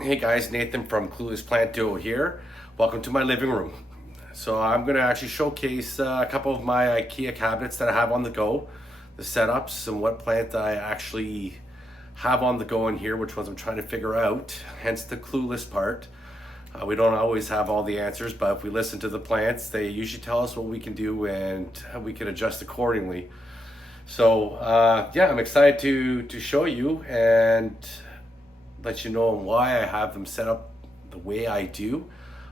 Hey guys, Nathan from Clueless Plant Duo here. Welcome to my living room. So I'm going to actually showcase a couple of my IKEA cabinets that I have on the go, the setups and what plant I actually have on the go in here, which ones I'm trying to figure out, hence the clueless part. We don't always have all the answers, but if we listen to the plants, they usually tell us what we can do and we can adjust accordingly. So yeah, I'm excited to show you and let you know why I have them set up the way I do.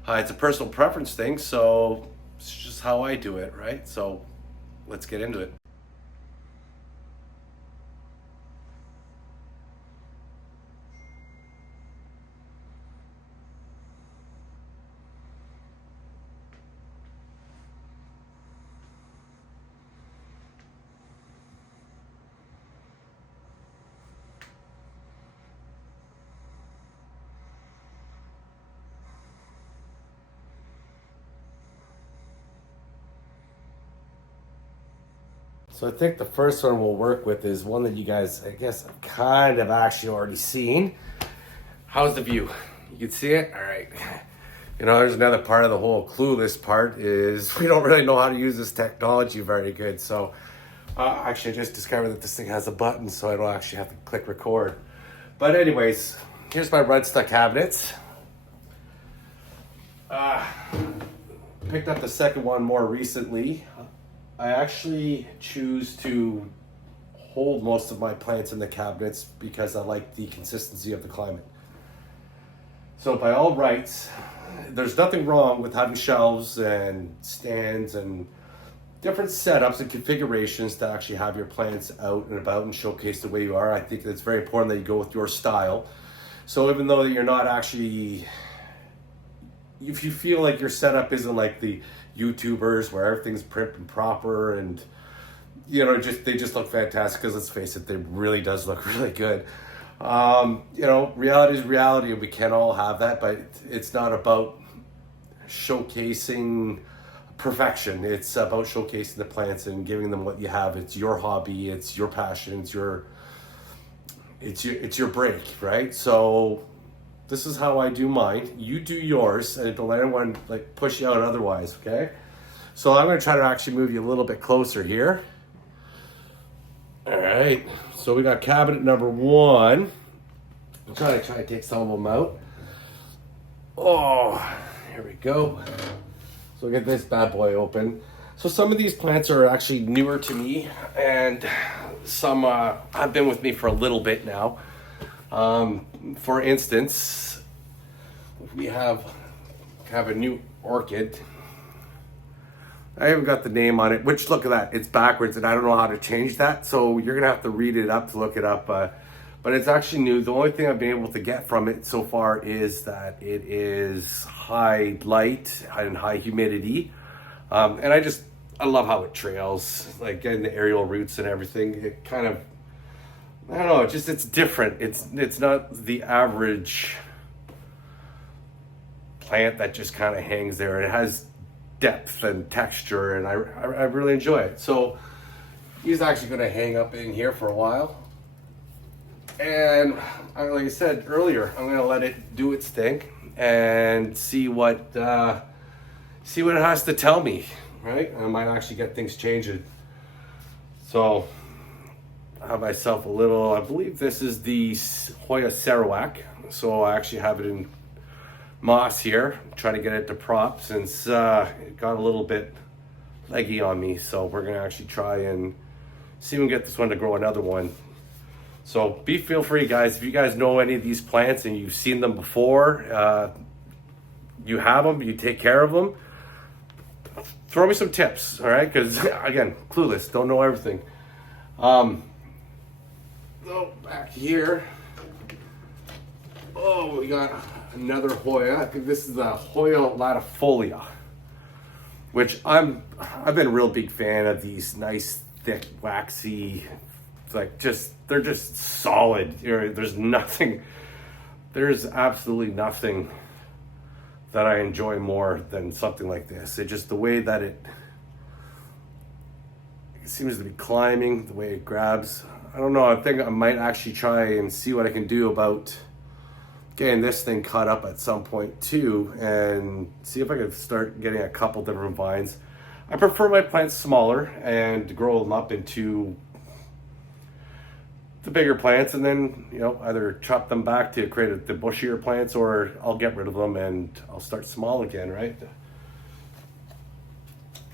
It's a personal preference thing, so it's just how I do it, right? So let's get into it. So I think the first one we'll work with is one that you guys, I guess, kind of actually already seen. How's the view? You can see it? All right. You know, there's another part of the whole clueless part is we don't really know how to use this technology very good. So actually I just discovered that this thing has a button so I don't actually have to click record. But anyways, here's my Redstuck cabinets. Picked up the second one more recently. I actually choose to hold most of my plants in the cabinets because I like the consistency of the climate. So by all rights, there's nothing wrong with having shelves and stands and different setups and configurations to actually have your plants out and about and showcase the way you are. I think it's very important that you go with your style. So even though you're not actually, if you feel like your setup isn't like the YouTubers where everything's prim and proper and you know they just look fantastic, because let's face it, they really does look really good. You know, reality is reality and we can all have that, but it's not about showcasing perfection. It's about showcasing the plants and giving them what you have. It's your hobby, it's your passion, it's your break, right? So this is how I do mine. You do yours, and don't let anyone like push you out otherwise, okay? So I'm gonna try to actually move you a little bit closer here. All right, so we got cabinet number one. I'm trying to take some of them out. Oh, here we go. So we get this bad boy open. So some of these plants are actually newer to me, and some have been with me for a little bit now. For instance, we have a new orchid. I haven't got the name on it, which look at that, it's backwards and I don't know how to change that. So you're gonna have to read it up to look it up. But it's actually new. The only thing I've been able to get from it so far is that it is high light and high humidity. And I love how it trails, like getting the aerial roots and everything. It kind of, I don't know, it's different. It's not the average plant that just kind of hangs there. It has depth and texture, and I really enjoy it. So he's actually going to hang up in here for a while. And like I said earlier, I'm going to let it do its thing and see what it has to tell me, right? I might actually get things changing. So I have myself a little, I believe this is the Hoya Sarawak. So I actually have it in moss here. I'm trying to get it to prop since it got a little bit leggy on me. So we're gonna actually try and see if we can get this one to grow another one. So feel free, guys, if you guys know any of these plants and you've seen them before, you have them, you take care of them, throw me some tips, all right? Because again, clueless, don't know everything. So back here, oh, we got another Hoya. I think this is the Hoya latifolia, which I've been a real big fan of these nice, thick, waxy, like they're just solid. There's absolutely nothing that I enjoy more than something like this. It just, the way that it seems to be climbing, the way it grabs. I don't know, I think I might actually try and see what I can do about getting this thing cut up at some point too, and see if I can start getting a couple different vines. I prefer my plants smaller and grow them up into the bigger plants, and then, you know, either chop them back to create the bushier plants, or I'll get rid of them and I'll start small again, right?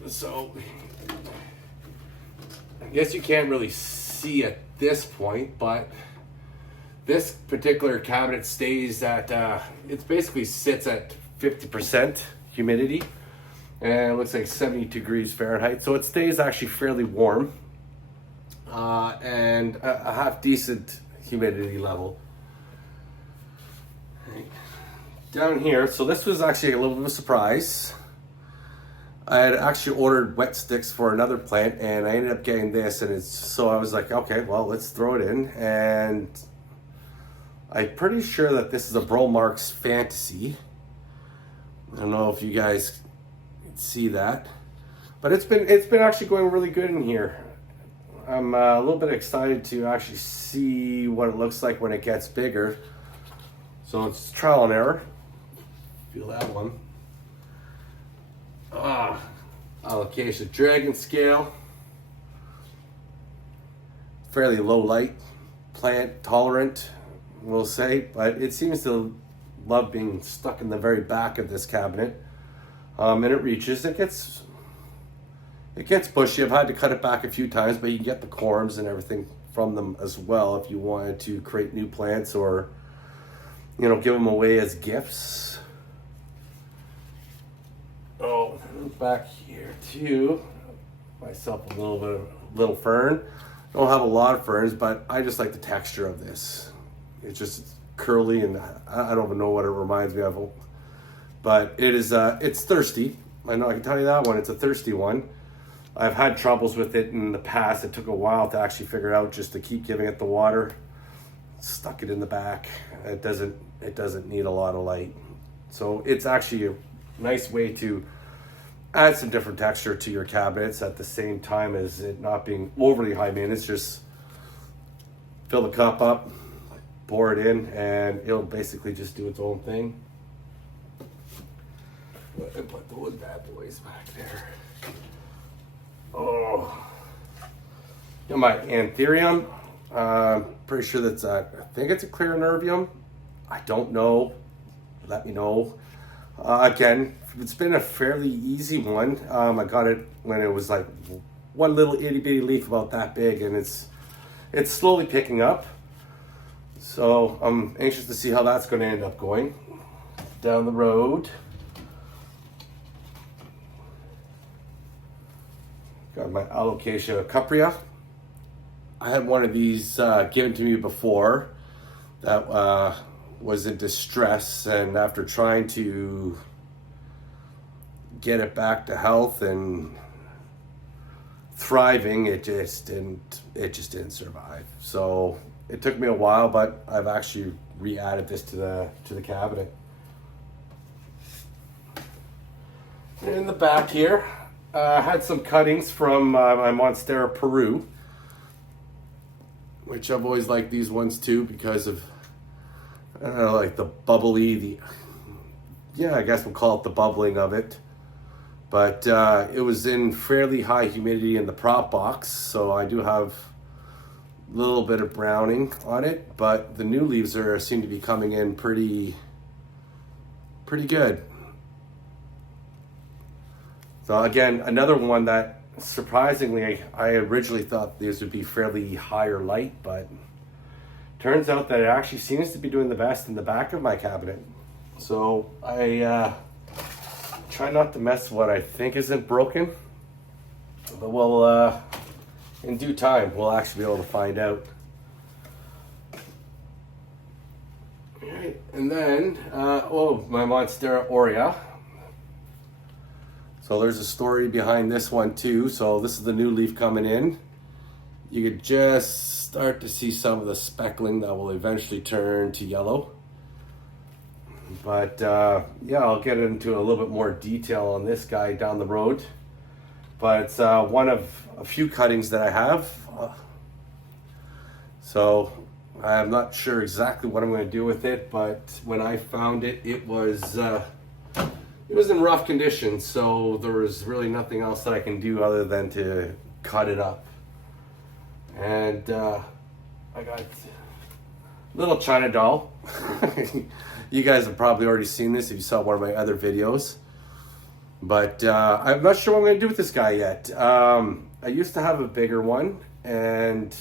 So I guess you can't really see at this point, but this particular cabinet stays at, it basically sits at 50% humidity, and it looks like 72 degrees Fahrenheit. So it stays actually fairly warm, and a half decent humidity level. Down here, so this was actually a little bit of a surprise. I had actually ordered wet sticks for another plant, and I ended up getting this, and so I was like, okay, well, let's throw it in. And I'm pretty sure that this is a Bromarks Fantasy. I don't know if you guys can see that, but it's been actually going really good in here. I'm a little bit excited to actually see what it looks like when it gets bigger. So it's trial and error. Feel that one. Alocasia dragon scale. Fairly low light plant tolerant, we'll say, but it seems to love being stuck in the very back of this cabinet. And it reaches, it gets bushy. I've had to cut it back a few times, but you can get the corms and everything from them as well if you wanted to create new plants, or, you know, give them away as gifts. Oh, back here too, myself a little fern. I don't have a lot of ferns, but I just like the texture of this. It's just curly, and I don't even know what it reminds me of, but it is it's thirsty. I know, I can tell you that one. It's a thirsty one. I've had troubles with it in the past. It took a while to actually figure out just to keep giving it the water. Stuck it in the back. It doesn't need a lot of light. So it's actually a nice way to add some different texture to your cabinets at the same time as it not being overly high maintenance. Just fill the cup up, pour it in, and it'll basically just do its own thing. And put the wood bad boys back there. Oh, my Anthurium. Pretty sure that's I think it's a clear nervium. I don't know. Let me know. Again, it's been a fairly easy one. I got it when it was like one little itty bitty leaf about that big, and it's slowly picking up. So I'm anxious to see how that's going to end up going down the road. Got my Alocasia cuprea. I had one of these given to me before that was in distress, and after trying to get it back to health and thriving, it just didn't survive. So it took me a while, but I've actually re-added this to the cabinet. In the back here, I had some cuttings from my Monstera Peru, which I've always liked these ones too because of, I don't know, like the bubbly, I guess we'll call it the bubbling of it. But it was in fairly high humidity in the prop box, so I do have a little bit of browning on it, but the new leaves seem to be coming in pretty good. So again, another one that surprisingly, I originally thought these would be fairly higher light, but turns out that it actually seems to be doing the best in the back of my cabinet. So I try not to mess what I think isn't broken, but we'll, in due time, we'll actually be able to find out. All right, and then, my Monstera aurea. So there's a story behind this one too. So this is the new leaf coming in. You could just start to see some of the speckling that will eventually turn to yellow. But I'll get into a little bit more detail on this guy down the road. But it's one of a few cuttings that I have. So I'm not sure exactly what I'm going to do with it, but when I found it, it was in rough condition, so there was really nothing else that I can do other than to cut it up. And I got a little China doll. You guys have probably already seen this if you saw one of my other videos. But I'm not sure what I'm going to do with this guy yet. I used to have a bigger one, and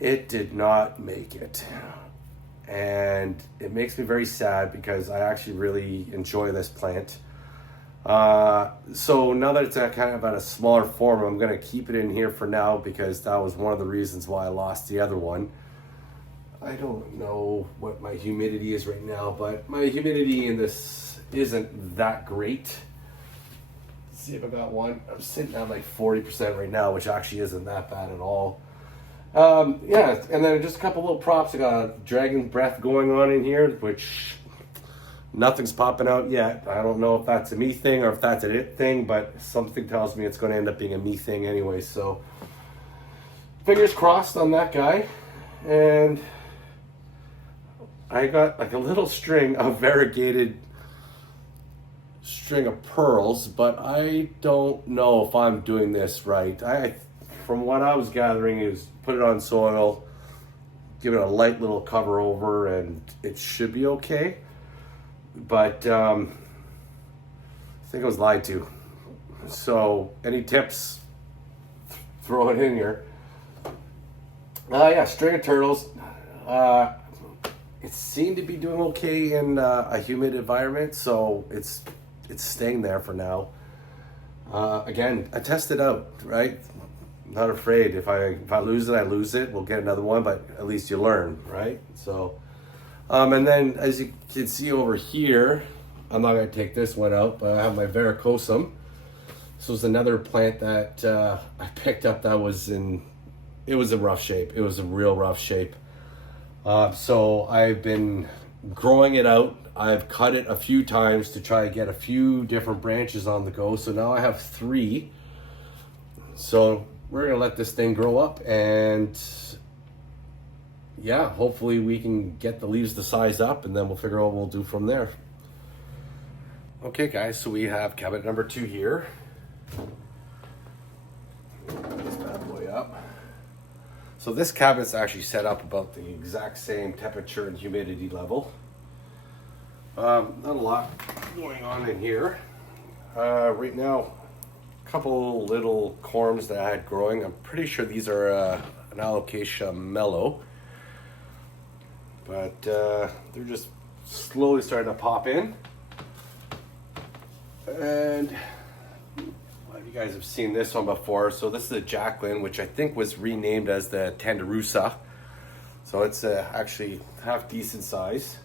it did not make it. And it makes me very sad because I actually really enjoy this plant. So now that it's kind of at a smaller form, I'm going to keep it in here for now because that was one of the reasons why I lost the other one. I don't know what my humidity is right now, but my humidity in this isn't that great. Let's see if I got one. I'm sitting at like 40% right now, which actually isn't that bad at all. Yeah, and then just a couple little props. I got a dragon breath going on in here, which nothing's popping out yet. I don't know if that's a me thing or if that's an it thing, but something tells me it's going to end up being a me thing anyway. So fingers crossed on that guy. And I got like a little string of variegated string of pearls, but I don't know if I'm doing this right. From what I was gathering, is put it on soil, give it a light little cover over, and it should be okay. But I think I was lied to. So any tips, throw it in here. Yeah, string of turtles. It seemed to be doing okay in a humid environment, so it's staying there for now. Again, I test it out, right? Not afraid. If I lose it, I lose it. We'll get another one, but at least you learn, right? So, and then as you can see over here, I'm not going to take this one out, but I have my varicosum. This was another plant that I picked up that was in rough shape. It was a real rough shape. So I've been growing it out. I've cut it a few times to try to get a few different branches on the go. So now I have 3. So we're gonna let this thing grow up, and yeah, hopefully we can get the leaves to size up, and then we'll figure out what we'll do from there. Okay guys, so we have cabinet number 2 here. Put this bad boy up. So this cabinet's actually set up about the exact same temperature and humidity level. Not a lot going on in here. Right now, a couple little corms that I had growing. I'm pretty sure these are an Alocasia mellow. But they're just slowly starting to pop in. And you guys have seen this one before. So this is a Jacqueline, which I think was renamed as the Tanderusa. So it's actually half decent size.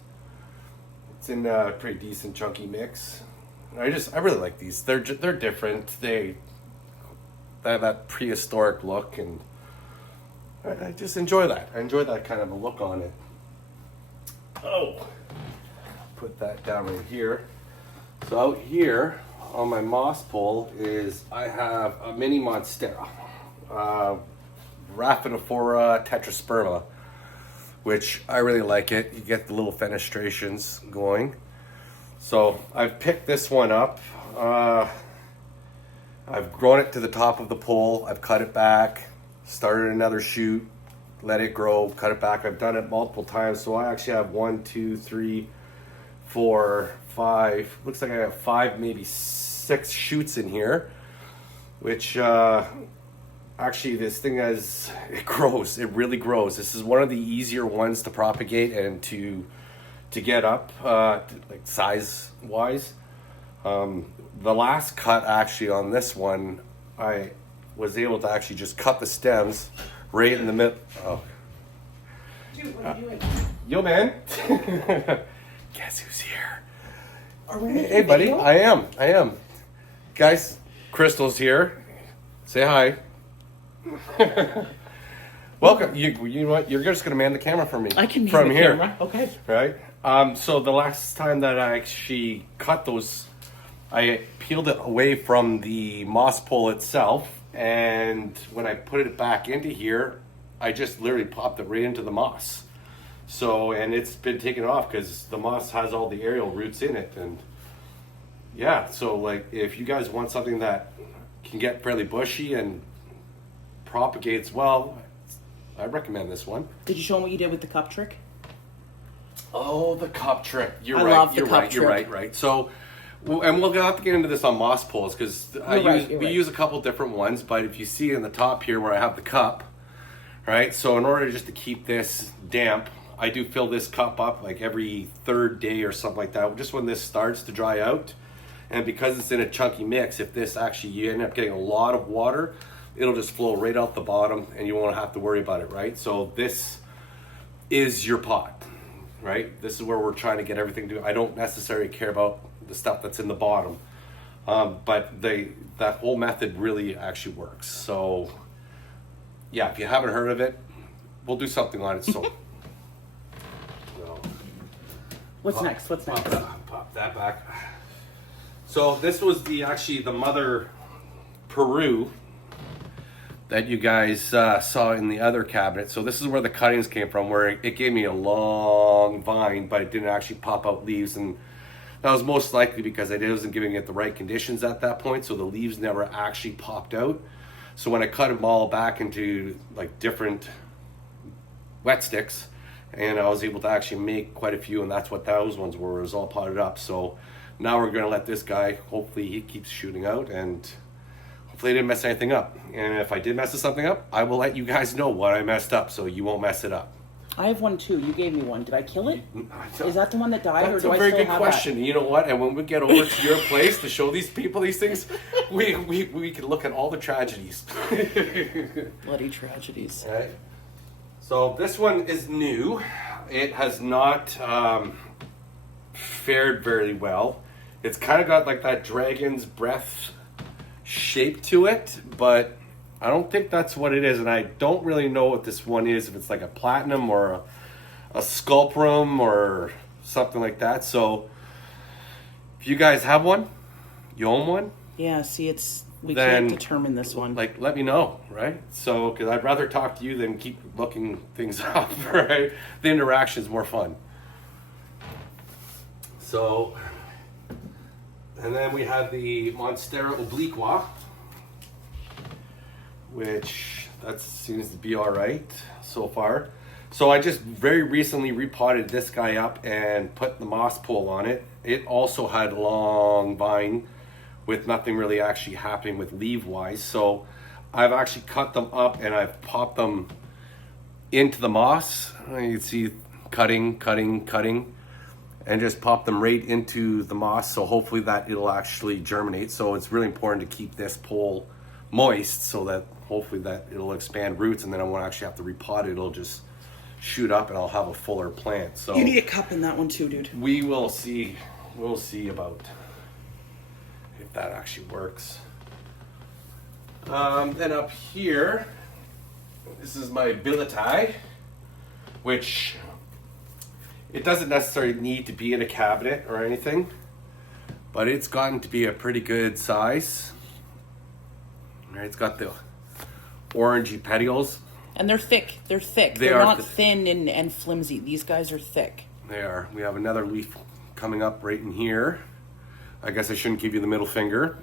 It's in a pretty decent chunky mix. I really like these. They're different. They have that prehistoric look, and I just enjoy that. I enjoy that kind of a look on it. Oh, put that down right here. So out here on my moss pole I have a mini Monstera, Raphinophora tetrasperma, which I really like it. You get the little fenestrations going. So I've picked this one up. I've grown it to the top of the pole. I've cut it back, started another shoot, let it grow, cut it back. I've done it multiple times. So I actually have 1, 2, 3, 4, 5. Looks like I have 5, maybe 6 shoots in here, which actually this thing it grows. It really grows. This is one of the easier ones to propagate and to get up, like size wise. The last cut actually on this one, I was able to actually just cut the stems right in the middle. Oh. Dude, what are you doing? Yo, man. Guess who's here? Are we making Hey, buddy. video? I am. Guys, Crystal's here. Say hi. Welcome. You know what? You're just gonna man the camera for me. I can from the here. camera. Okay. Right. So the last time that I actually cut those, I peeled it away from the moss pole itself, and when I put it back into here, I just literally popped it right into the moss. So, and it's been taken off because the moss has all the aerial roots in it. And yeah, so like if you guys want something that can get fairly bushy and propagates well, I recommend this one. Did you show them what you did with the cup trick? Oh, the cup trick. I love the cup You're trick. right. So, and we'll have to get into this on moss poles because we use a couple different ones. But if you see in the top here where I have the cup, right? So in order just to keep this damp, I do fill this cup up like every third day or something like that. Just when this starts to dry out. And because it's in a chunky mix, if this actually, you end up getting a lot of water, it'll just flow right out the bottom and you won't have to worry about it, right? So this is your pot, right? This is where we're trying to get everything to. I don't necessarily care about the stuff that's in the bottom, but that whole method really actually works. So yeah, if you haven't heard of it, we'll do something on it. So What's next? Pop that back. So this was the mother Peru that you guys saw in the other cabinet. So this is where the cuttings came from, where it gave me a long vine, but it didn't actually pop out leaves. And that was most likely because I wasn't giving it the right conditions at that point. So the leaves never actually popped out. So when I cut them all back into like different wet sticks, and I was able to actually make quite a few, and that's what those ones were. It was all potted up. So now we're going to let this guy, hopefully he keeps shooting out, and hopefully I didn't mess anything up. And if I did mess something up, I will let you guys know what I messed up so you won't mess it up. I have one too. You gave me one. Did I kill it? Is that the one that died, or do I still have that? That's a very good question. You know what? And when we get over to your place to show these people these things, we can look at all the tragedies. Bloody tragedies. Right. So this one is new. It has not fared very well. It's kind of got like that dragon's breath shape to it, but I don't think that's what it is, and I don't really know what this one is, if it's like a platinum or a sculprum or something like that. So if you guys have one, you own one, Yeah, see, we can't determine this one. like let me know, right? So because I'd rather talk to you than keep looking things up, right? The interaction is more fun. So, and then we have the Monstera obliqua, which that seems to be all right so far. So I just very recently repotted this guy up and put the moss pole on it. It also had long vine with nothing really actually happening with leaf wise. So I've actually cut them up and I've popped them into the moss. You can see cutting, and just pop them right into the moss. So hopefully that it'll actually germinate. So it's really important to keep this pole moist so that hopefully that it'll expand roots, and then I won't actually have to repot it. It'll just shoot up and I'll have a fuller plant. So you need a cup in that one too, dude. we will see. We'll see about if that actually works. Then up here, this is my billieti, which it doesn't necessarily need to be in a cabinet or anything, but it's gotten to be a pretty good size. All right, it's got the orangey petioles. And they're thick. They're thick. They They're are not thin and flimsy. These guys are thick. They are. We have another leaf coming up right in here. I guess I shouldn't give you the middle finger.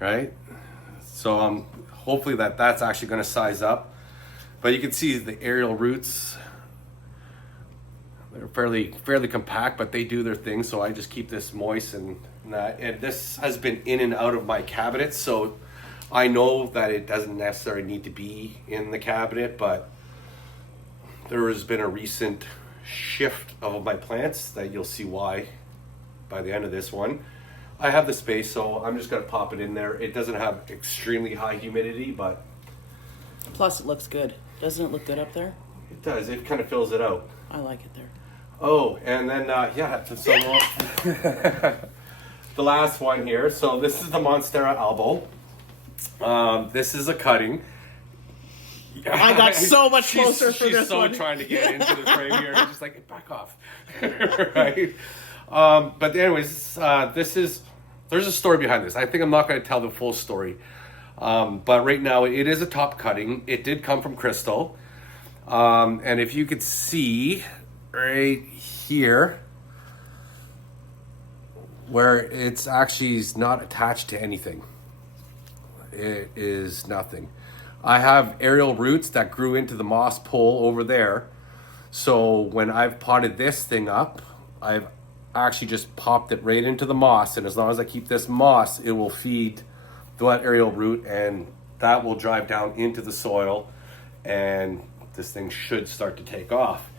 Right? So hopefully that's actually going to size up. But you can see the aerial roots. They're fairly compact, but they do their thing. So I just keep this moist and that. And this has been in and out of my cabinet, so I know that it doesn't necessarily need to be in the cabinet, but there has been a recent shift of my plants that you'll see why by the end of this one. I have the space, so I'm just going to pop it in there. It doesn't have extremely high humidity, but Plus, it looks good. Doesn't it look good up there? it does. It kind of fills it out. I like it there. Oh, and then, so the last one here. So this is the Monstera albo. This is a cutting. I got so much closer for this She's so one. trying to get into the frame here. And I'm just like, back off. Right? But anyways, there's a story behind this. I think I'm not going to tell the full story. But right now it is a top cutting. It did come from Crystal. And if you could see right here, where it's actually not attached to anything. It is nothing. I have aerial roots that grew into the moss pole over there. So when I've potted this thing up, I've actually just popped it right into the moss. And as long as I keep this moss, it will feed that aerial root, and that will drive down into the soil, and this thing should start to take off.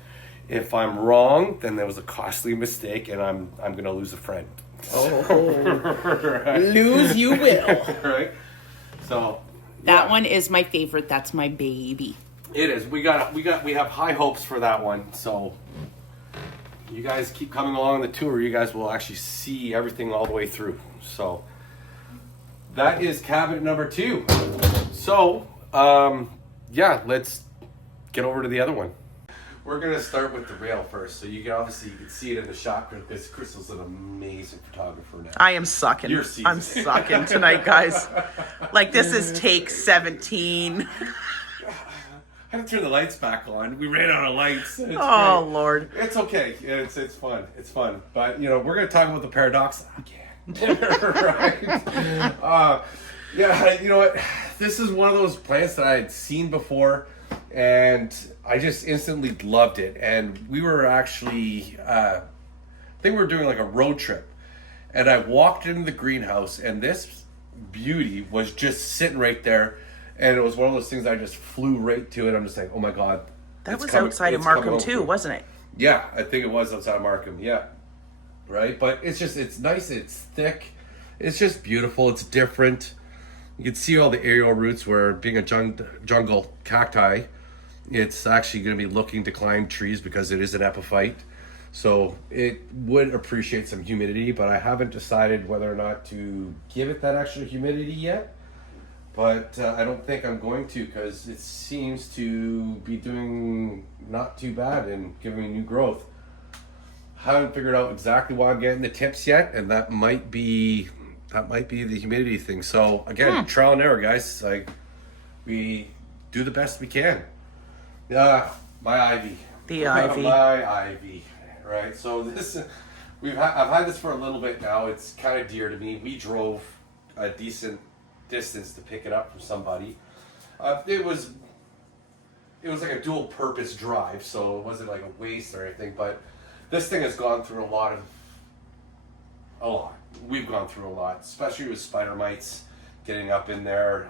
If I'm wrong, then there was a costly mistake, and I'm going to lose a friend. Right. Lose you will. Right. So that one is my favorite. That's my baby. It is. We have high hopes for that one. So you guys keep coming along the tour. You guys will actually see everything all the way through. So that is cabinet number 2. So yeah, let's get over to the other one. We're gonna start with the rail first, so you can see it in the shot because Crystal's an amazing photographer now. I am sucking. I'm sucking tonight, guys. Like, this is take 17. I had to turn the lights back on. We ran out of lights. Oh, great. Lord. It's okay. It's fun. It's fun. But we're gonna talk about the paradox again. Right? Yeah. You know what? This is one of those plants that I had seen before, and I just instantly loved it. And we were actually, I think we were doing like a road trip, and I walked into the greenhouse, and this beauty was just sitting right there. And it was one of those things I just flew right to it. I'm just like, oh my God. That was outside of Markham too, wasn't it? Yeah, I think it was outside of Markham. Yeah. Right? But it's nice. It's thick. It's just beautiful. It's different. You can see all the aerial roots where, being a jungle cacti, it's actually going to be looking to climb trees because it is an epiphyte. So it would appreciate some humidity, but I haven't decided whether or not to give it that extra humidity yet. But I don't think I'm going to, because it seems to be doing not too bad and giving me new growth. Haven't figured out exactly why I'm getting the tips yet, and that might be the humidity thing. So again, trial and error, guys. Like, we do the best we can. My ivy. The ivy. My ivy. Right. So this, I've had this for a little bit now. It's kind of dear to me. We drove a decent distance to pick it up from somebody. It was like a dual purpose drive, so it wasn't like a waste or anything, but this thing has gone through a lot. We've gone through a lot, especially with spider mites getting up in there.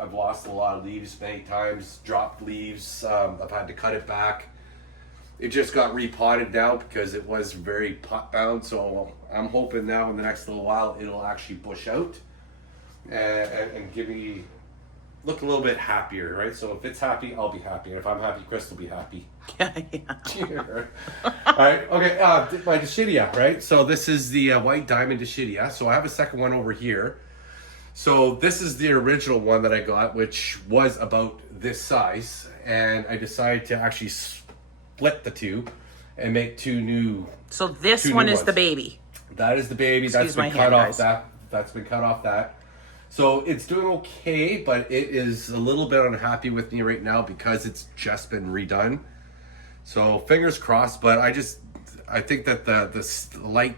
I've lost a lot of leaves many times, dropped leaves. I've had to cut it back. It just got repotted now because it was very pot bound, so I'm hoping now in the next little while it'll actually bush out and give me look a little bit happier, right? So if it's happy, I'll be happy, and if I'm happy, Chris will be happy. Yeah. All right, okay. My Dischidia, right? So this is the white diamond Dischidia. So I have a second one over here. So this is the original one that I got, which was about this size, and I decided to actually split the two and make two new. So this one is the baby. That is the baby. That's been cut off. That's been cut off. That. So it's doing okay, but it is a little bit unhappy with me right now because it's just been redone. So fingers crossed, but I think that the light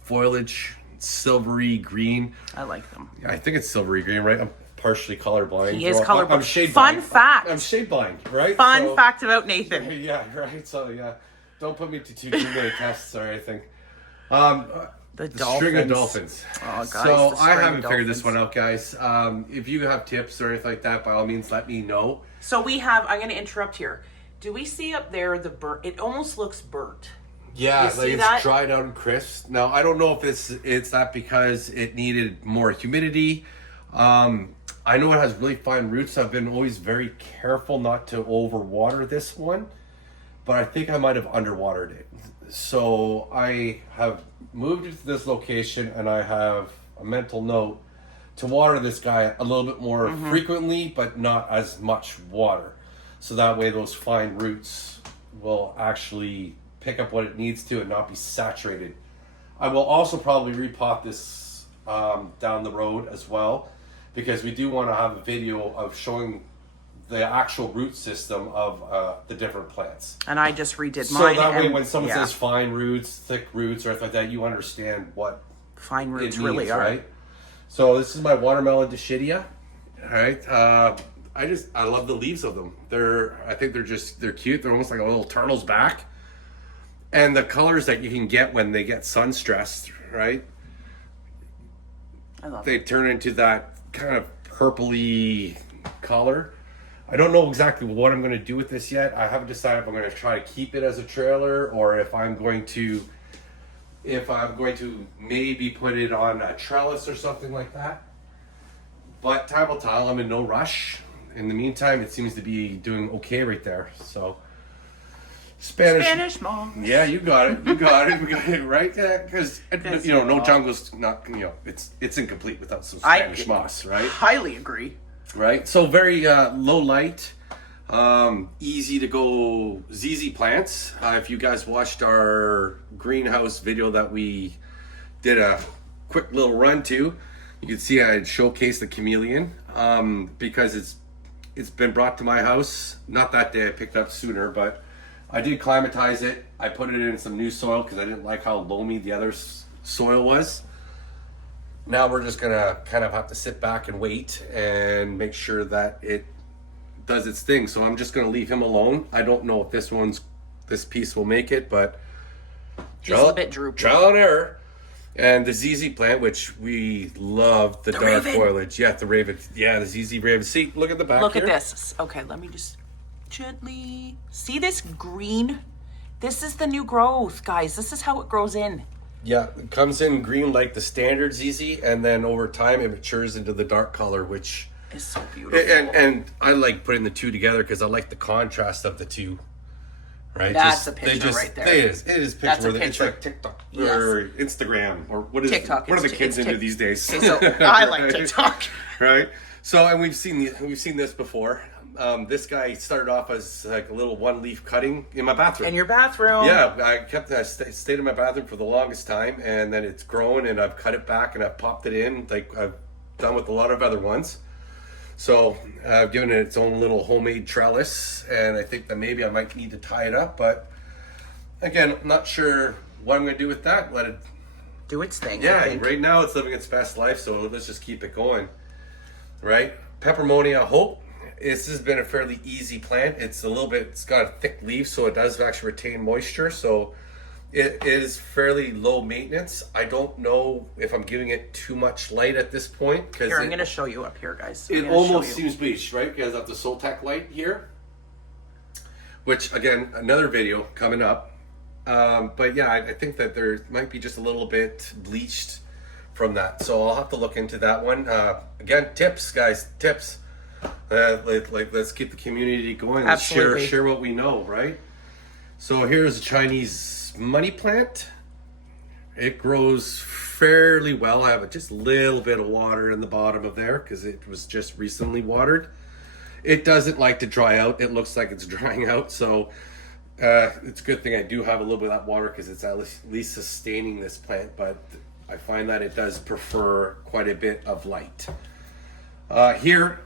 foliage, silvery green. I like them. I think it's silvery green, right? I'm partially colorblind. He is colorblind. I'm shade Fun blind. fact. I'm shade blind, right? Fun fact about Nathan. Yeah, right. So yeah, don't put me to too many tests or anything. The string of dolphins. Oh, guys, so I haven't figured this one out, guys. If you have tips or anything like that, by all means, let me know. So I'm going to interrupt here. Do we see up there the burnt? It almost looks burnt. Yeah, like it's dried out and crisp. Now, I don't know if it's that because it needed more humidity. I know it has really fine roots. I've been always very careful not to overwater this one, but I think I might have underwatered it. So I have moved it to this location, and I have a mental note to water this guy a little bit more frequently, but not as much water. So that way those fine roots will actually pick up what it needs to and not be saturated. I will also probably repot this down the road as well, because we do want to have a video of showing the actual root system of the different plants. And I just redid mine. So that way and, when someone yeah, says fine roots, thick roots, or anything like that, you understand what fine it roots means, really are. right? So this is my watermelon Dischidia. All right. I love the leaves of them. I think they're cute. They're almost like a little turtle's back. And the colors that you can get when they get sun stressed, right? I love They it. turn into that kind of purpley color. I don't know exactly what I'm going to do with this yet. I haven't decided if I'm going to try to keep it as a trailer or if I'm going to maybe put it on a trellis or something like that. But time will tell. I'm in no rush. In the meantime, it seems to be doing okay right there. So Spanish moss. Yeah, you got it. We got it right. Because no jungle's not. It's incomplete without some Spanish moss, right? Highly agree. Right. So very low light, easy to go ZZ plants. If you guys watched our greenhouse video that we did a quick little run to, you can see I had showcased the chameleon because it's been brought to my house. Not that day, I picked it up sooner, but I did climatize it. I put it in some new soil because I didn't like how loamy the other soil was. Now we're just gonna kind of have to sit back and wait and make sure that it does its thing. So I'm just gonna leave him alone. I don't know if this piece will make it, but Just a bit droopy. trial and error. And the ZZ plant, which we love, the dark raven. foliage. Yeah, the raven. Yeah, the ZZ raven. See, look at the back Look here. at this. Okay, let me just gently see this green. This is the new growth, guys. This is how it grows in. Yeah, it comes in green like the standard ZZ, and then over time it matures into the dark color, which It's so beautiful. and I like putting the two together because I like the contrast of the two. Right, That's a picture right there. It is picture That's a worthy. It's picture. like TikTok Yes. or Instagram or what is TikTok. What are the It's- kids it's into Tik- these days? Okay, so I like TikTok. Right. So and we've seen this before. This guy started off as like a little one leaf cutting in my bathroom. In your bathroom. Yeah, I stayed in my bathroom for the longest time, and then it's grown, and I've cut it back, and I've popped it in, like I've done with a lot of other ones. So I've given it its own little homemade trellis, and I think that maybe I might need to tie it up, but again, I'm not sure what I'm going to do with that. Let it, Do its thing. I yeah, think. right now it's living its best life, so let's just keep it going, right? Pepermonia Hope. This has been a fairly easy plant. It's got a thick leaf, so it does actually retain moisture. So it is fairly low maintenance. I don't know if I'm giving it too much light at this point because Here, I'm going to show you up here, guys. I'm it gonna show almost you. seems bleached, right? Because of the Soltec light here, which again, another video coming up. But yeah, I think that there might be just a little bit bleached from that. So I'll have to look into that one. Again, tips, guys, tips. Let's keep the community going. Let's Absolutely. share what we know, right? So here's a Chinese money plant. It grows fairly well. I have just a little bit of water in the bottom of there because it was just recently watered. It doesn't like to dry out. It looks like it's drying out. So it's a good thing I do have a little bit of that water because it's at least sustaining this plant. But I find that it does prefer quite a bit of light. Here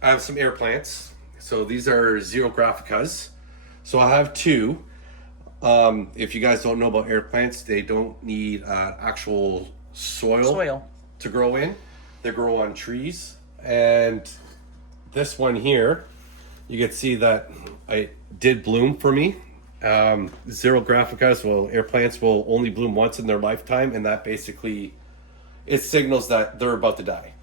I have some air plants. So these are Xerographicas. So I have two. If you guys don't know about air plants, they don't need actual soil to grow in. They grow on trees. And this one here, you can see that it did bloom for me. Xerographicas, air plants will only bloom once in their lifetime, and that basically, it signals that they're about to die.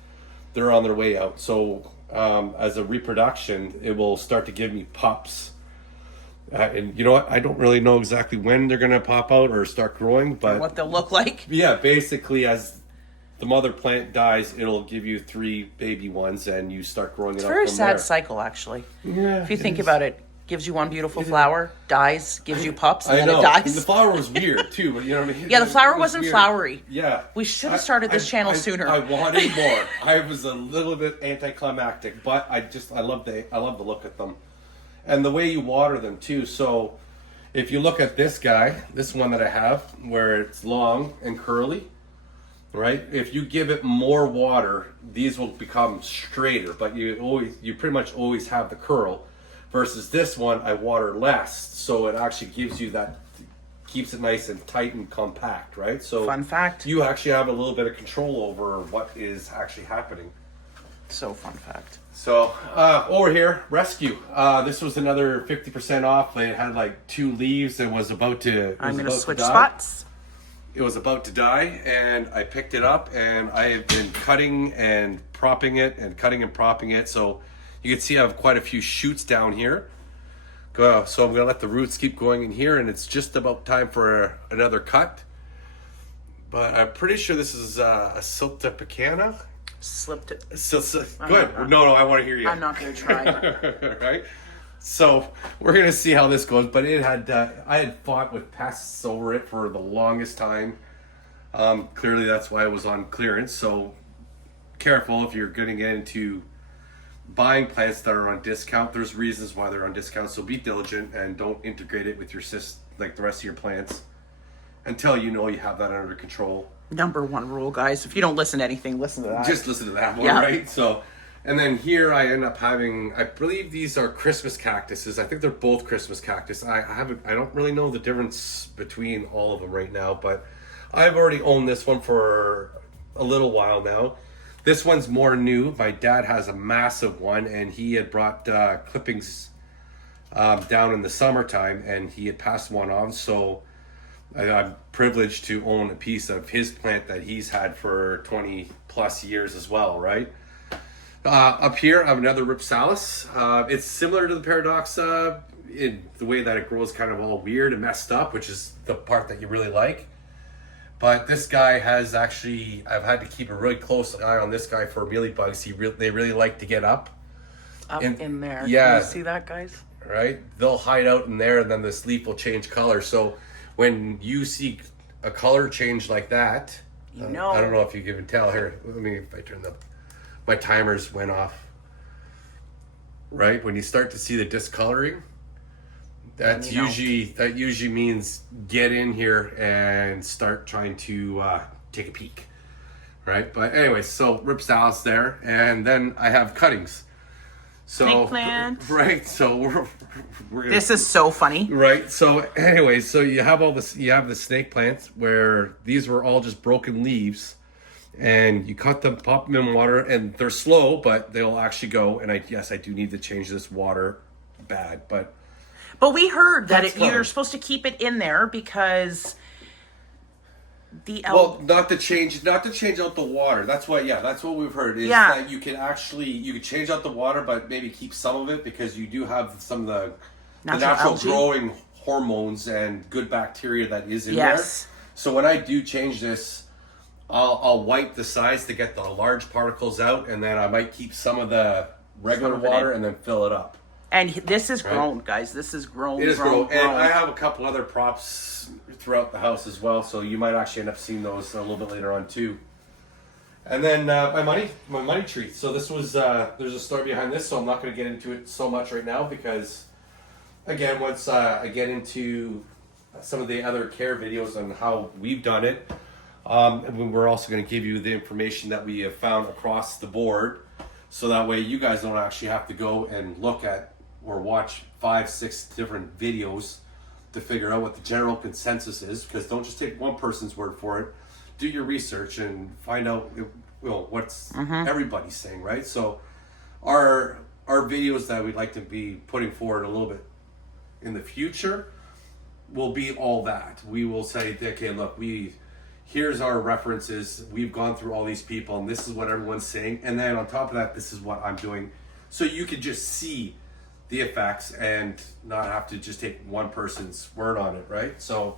They're on their way out. So as a reproduction, it will start to give me pups. And you know what? I don't really know exactly when they're going to pop out or start growing, but What they'll look like. yeah, basically as the mother plant dies, it'll give you 3 baby ones and you start growing it It's up a very from sad there. cycle, actually. Yeah, If you it think is. about it, gives you one beautiful flower, dies, gives you pups, and I then know. it dies. The flower was weird too, but you know what I mean? Yeah, the flower It was wasn't weird. flowery. Yeah. We should have started this channel sooner. I wanted more. I was a little bit anticlimactic, but I love the look at them. And the way you water them too. So if you look at this guy, this one that I have, where it's long and curly, right? If you give it more water, these will become straighter, but you pretty much always have the curl. Versus this one, I water less, so it actually gives you that, keeps it nice and tight and compact, right? So fun fact. You actually have a little bit of control over what is actually happening. So fun fact. So over here, rescue. This was another 50% off. It had like 2 leaves and was about to. I'm gonna switch spots. It was about to die, and I picked it up, and I have been cutting and propping it, and cutting and propping it. So you can see I have quite a few shoots down here. So I'm gonna let the roots keep going in here, and it's just about time for another cut. But I'm pretty sure this is a Silta Picana. Slipped it. Good. No, I want to hear you. I'm not gonna try. Right. So we're gonna see how this goes. But it had I had fought with pests over it for the longest time. Clearly, that's why it was on clearance. So careful if you're going to get into buying plants that are on discount. There's reasons why they're on discount. So be diligent and don't integrate it with your like the rest of your plants until you know you have that under control. Number 1 rule, guys. If you don't listen to anything, listen to that. Just listen to that one, right? So, and then here I end up having, I believe these are Christmas cactuses. I think they're both Christmas cactus. I don't really know the difference between all of them right now, but I've already owned this one for a little while now. This one's more new. My dad has a massive one, and he had brought clippings down in the summertime, and he had passed one on, so I'm privileged to own a piece of his plant that he's had for 20 plus years as well, right? Up here, I have another Ripsalis. It's similar to the Paradoxa in the way that it grows kind of all weird and messed up, which is the part that you really like. But this guy has actually, I've had to keep a really close eye on this guy for mealybugs. They really like to get up. In there. Yeah. Can you see that, guys? Right? They'll hide out in there, and then this leaf will change color. So when you see a color change like that, I don't know if you can even tell. Here, let me, if I turn my timers went off. Right? When you start to see the discoloring, that usually means get in here and start trying to take a peek. Right? But anyway, so Ripsalis there, and then I have cuttings. So, snake plant. Right, so we're gonna, this is so funny. Right, so anyway, so you have all this, you have the snake plants where these were all just broken leaves, and you cut them, pop them in water, and they're slow, but they'll actually go, and I do need to change this water bad, but we heard that you're supposed to keep it in there because not to change out the water. That's what we've heard is that you can change out the water, but maybe keep some of it because you do have some of the natural growing hormones and good bacteria that is in there. So when I do change this, I'll wipe the sides to get the large particles out, and then I might keep some of the regular water and then fill it up. And this is grown, guys. This is grown. It is grown. And I have a couple other props throughout the house as well, so you might actually end up seeing those a little bit later on too. And then my money tree. So this was there's a story behind this, so I'm not going to get into it so much right now because, again, once I get into some of the other care videos on how we've done it, and we're also going to give you the information that we have found across the board, so that way you guys don't actually have to go and look at or watch 5-6 different videos to figure out what the general consensus is, because don't just take one person's word for it. Do your research and find out what's everybody's saying, right? So our videos that we'd like to be putting forward a little bit in the future will be all that. We will say, okay, look, here's our references. We've gone through all these people, and this is what everyone's saying. And then on top of that, this is what I'm doing. So you could just see the effects and not have to just take one person's word on it, right? So,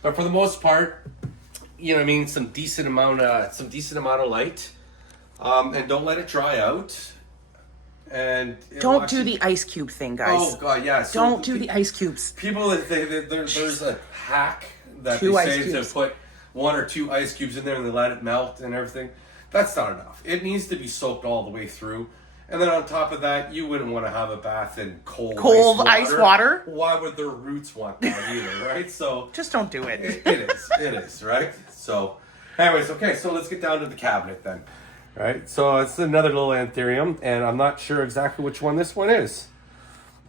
but for the most part, you know what I mean, some decent amount of light, and don't let it dry out. And don't do the ice cube thing, guys. Oh god, yeah. So don't do the ice cubes. People, there's a hack that they say to put 1 or 2 ice cubes in there and they let it melt and everything. That's not enough. It needs to be soaked all the way through. And then on top of that, you wouldn't want to have a bath in cold ice water. Why would their roots want that either, right? So just don't do it. It is, right? So Anyways, okay, so let's get down to the cabinet then. All right, so it's another little Anthurium, and I'm not sure exactly which one this one is,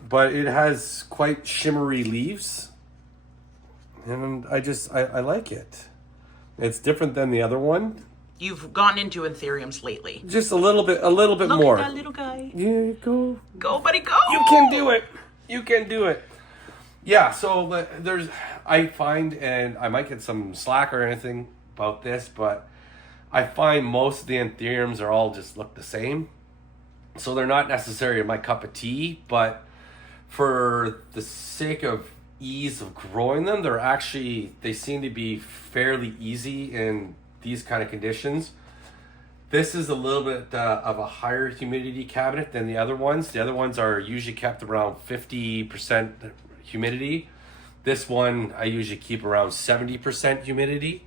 but it has quite shimmery leaves, and I like it. It's different than the other one. You've gotten into Anthuriums lately. Just a little bit Look more. at that little guy. Yeah, go. Go, buddy, go. You can do it. You can do it. Yeah, so I find, and I might get some slack or anything about this, but I find most of the Anthuriums are all just look the same. So they're not necessarily my cup of tea, but for the sake of ease of growing them, they seem to be fairly easy in these kind of conditions. This is a little bit of a higher humidity cabinet than the other ones. The other ones are usually kept around 50% humidity. This one I usually keep around 70% humidity.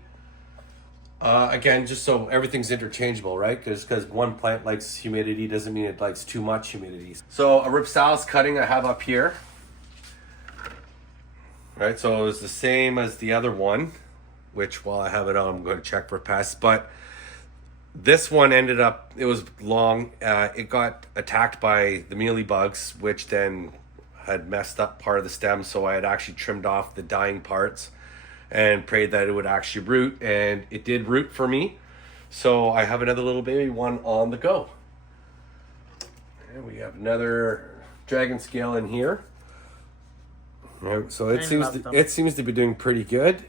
Again, just so everything's interchangeable, right? Because one plant likes humidity doesn't mean it likes too much humidity. So a Ripsalis cutting I have up here. Right, so it was the same as the other one, which while I have it on, I'm going to check for pests. But this one ended up, it was long. It got attacked by the mealy bugs, which then had messed up part of the stem. So I had actually trimmed off the dying parts and prayed that it would actually root. And it did root for me. So I have another little baby one on the go. And we have another dragon scale in here. So it seems to be doing pretty good.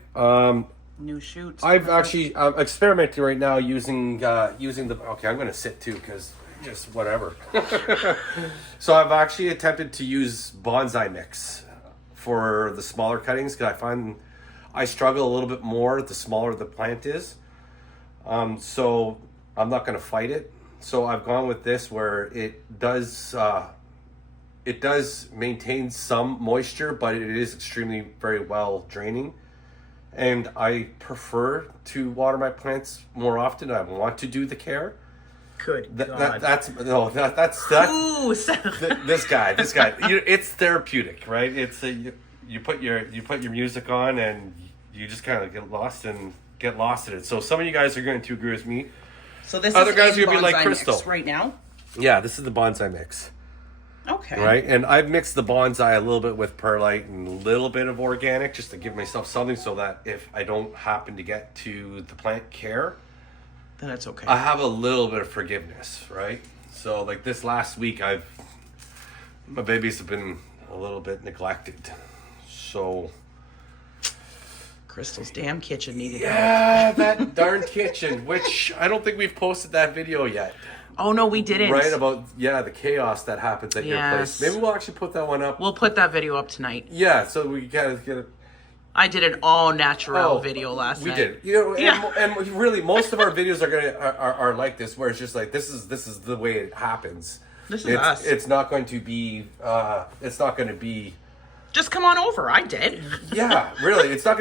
New shoots. I'm experimenting right now using the. Okay, I'm going to sit too because just whatever. So I've actually attempted to use bonsai mix for the smaller cuttings because I find I struggle a little bit more the smaller the plant is. So I'm not going to fight it. So I've gone with this where it does maintain some moisture, but it is extremely very well draining. And I prefer to water my plants more often. I want to do the care. Good God. That's Ooh, this guy. It's therapeutic, right? It's you put your music on and you just kind of get lost in it. So some of you guys are going to agree with me. So this other is guys are in gonna be like bonsai Crystal mix right now. Yeah, this is the bonsai mix. Okay. Right, and I've mixed the bonsai a little bit with perlite and a little bit of organic just to give myself something so that if I don't happen to get to the plant care, then that's okay. I have a little bit of forgiveness, right? So like this last week, my babies have been a little bit neglected. So Crystal's damn kitchen needed help. That darn kitchen, which I don't think we've posted that video yet. Oh no, we didn't. Right, about the chaos that happens at your place. Maybe we'll actually put that one up. We'll put that video up tonight. Yeah, so we gotta get it. I did an all natural video last night. We did. And really most of our videos are like this, where it's just like this is the way it happens. This is us. It's not going to be just come on over. I did. Yeah, really. It's not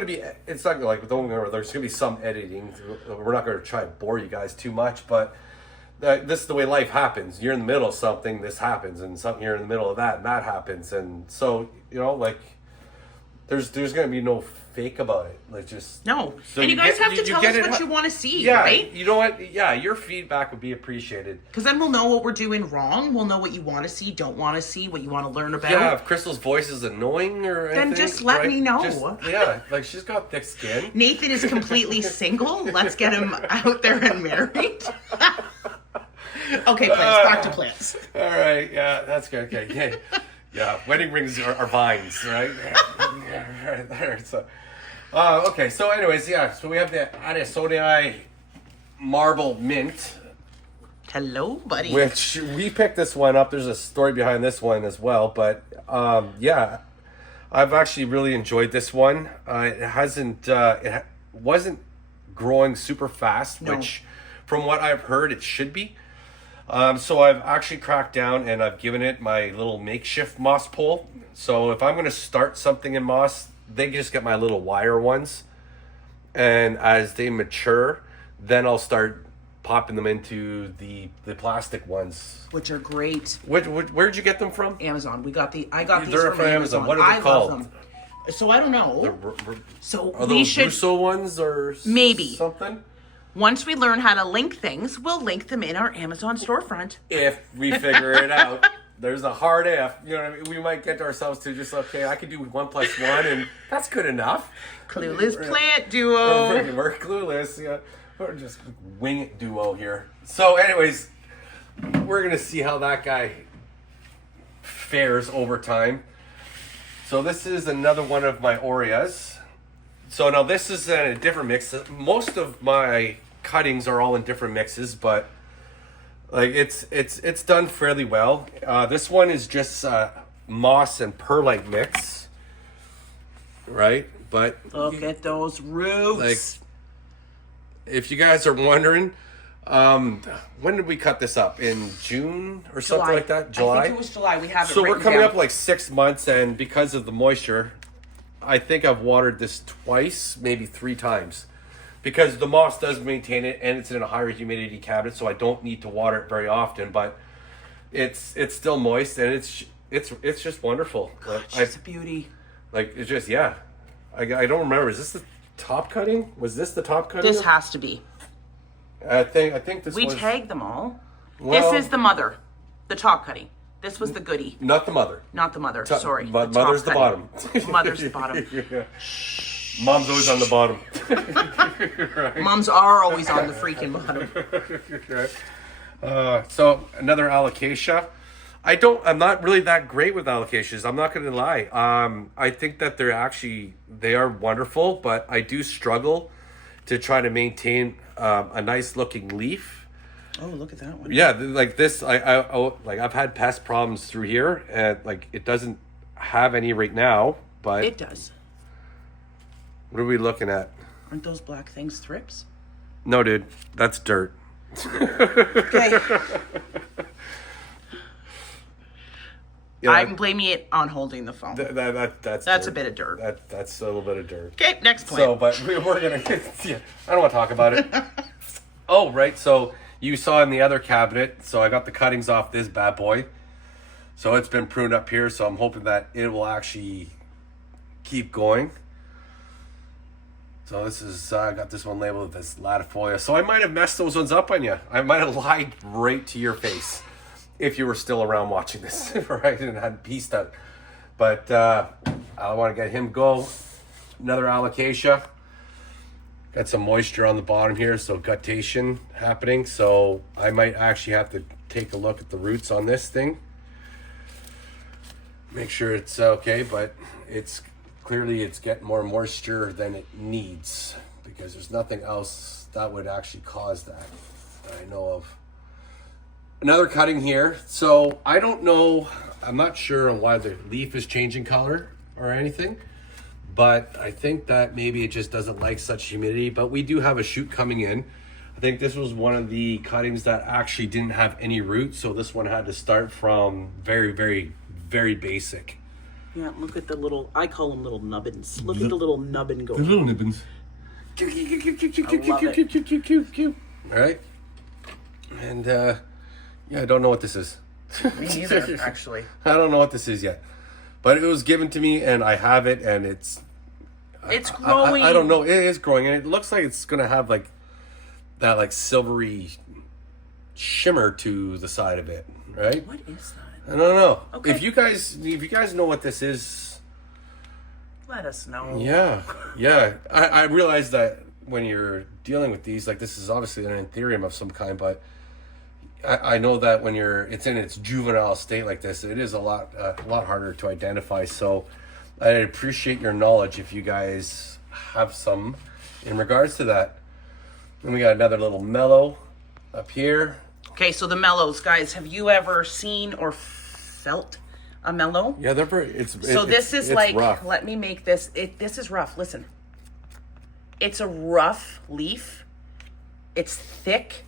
like don't remember, there's gonna be some editing. We're not gonna try to bore you guys too much, but this is the way life happens. You're in the middle of something, this happens, and something you're in the middle of that, and that happens, and so there's going to be no fake about it. Like just no. So and you guys have to tell us what you want to see, right? You know what? Yeah, your feedback would be appreciated. Because then we'll know what we're doing wrong. We'll know what you want to see, don't want to see, what you want to learn about. Yeah, if Crystal's voice is annoying or anything, then just let me know. Like she's got thick skin. Nathan is completely single. Let's get him out there and married. Okay, plants. Back to plants. All right. Yeah, that's good. Okay. Yeah. Wedding rings are vines, right? Right there. So, okay. So, anyways, so we have the Adansonii Marble Mint. Hello, buddy. Which we picked this one up. There's a story behind this one as well, but I've actually really enjoyed this one. It wasn't growing super fast, which, from what I've heard, it should be. So I've actually cracked down and I've given it my little makeshift moss pole. So if I'm going to start something in moss, they just get my little wire ones. And as they mature, then I'll start popping them into the plastic ones. Which are great. Where'd you get them from? Amazon. I got these from Amazon. What are they called? Love them. So I don't know. Are those should Russo ones or maybe something? Once we learn how to link things, we'll link them in our Amazon storefront. If we figure it out. There's a hard if. You know what I mean? We might get ourselves to just, okay, I could do 1 + 1, and that's good enough. Clueless Plant Duo. We're clueless. Yeah. We're just wing it duo here. So anyways, we're going to see how that guy fares over time. So this is another one of my Aureas. So now this is in a different mix. Most of my cuttings are all in different mixes, but like it's done fairly well. This one is just moss and perlite mix, right? But look at those roots. Like, if you guys are wondering, when did we cut this up? In June or something like that? July? I think it was July. We have it So we're written coming down. up like 6 months, and because of the moisture, I think I've watered this twice, maybe 3 times. Because the moss does maintain it, and it's in a higher humidity cabinet, so I don't need to water it very often. But it's still moist, and it's just wonderful. God, she's a beauty. Like it's just I don't remember. Is this the top cutting? Was this the top cutting? This has to be. I think this. We was... tagged them all. Well, this is the mother, the top cutting. This was the goodie. Not the mother. Not the mother. Sorry. But mother's the bottom. Mother's the bottom. Yeah. Mom's always on the bottom. Right. Moms are always on the freaking bottom. So another Alocasia. I'm not really that great with Alocasias. I'm not going to lie. I think that they are wonderful, but I do struggle to try to maintain a nice looking leaf. Oh, look at that one. Yeah, like this, I've had pest problems through here, and like it doesn't have any right now, but it does. What are we looking at? Aren't those black things thrips? No, dude, that's dirt. Okay. Yeah, I'm blaming it on holding the phone. That's dirt. A bit of dirt. That's a little bit of dirt. Okay, next point. So, but we're gonna. Yeah, I don't want to talk about it. Oh, right. So you saw in the other cabinet. So I got the cuttings off this bad boy. So it's been pruned up here. So I'm hoping that it will actually keep going. So this is I got this one labeled with this latifolia. So I might have messed those ones up on you. I might have lied right to your face. If you were still around watching this, right, and hadn't pieced out. But I want to get him go. Another Alocasia. Got some moisture on the bottom here, so guttation happening. So I might actually have to take a look at the roots on this thing. Make sure it's okay, but it's getting more moisture than it needs because there's nothing else that would actually cause that I know of. Another cutting here. So I don't know, I'm not sure on why the leaf is changing color or anything, but I think that maybe it just doesn't like such humidity, but we do have a shoot coming in. I think this was one of the cuttings that actually didn't have any roots, so this one had to start from very, very, very basic. Yeah, look at the little, I call them little nubbins. Look at the little nubbin going. The little nubbins. Cute. All right. And yeah, I don't know what this is. Me neither, actually. I don't know what this is yet. But it was given to me, and I have it, and it's growing. I don't know. It is growing, and it looks like it's going to have like that like silvery shimmer to the side of it, right? What is that? I don't know. Okay. If you guys know what this is, let us know. Yeah. I realize that when you're dealing with these, like this is obviously an Anthurium of some kind, but I know that when it's in its juvenile state like this, it is a lot harder to identify. So I appreciate your knowledge if you guys have some in regards to that. Then we got another little mellow up here. Okay, so the mellows, guys, have you ever seen or felt a mellow? Yeah, they're very. This is like rough. Let me make this. This is rough. Listen, it's a rough leaf. It's thick.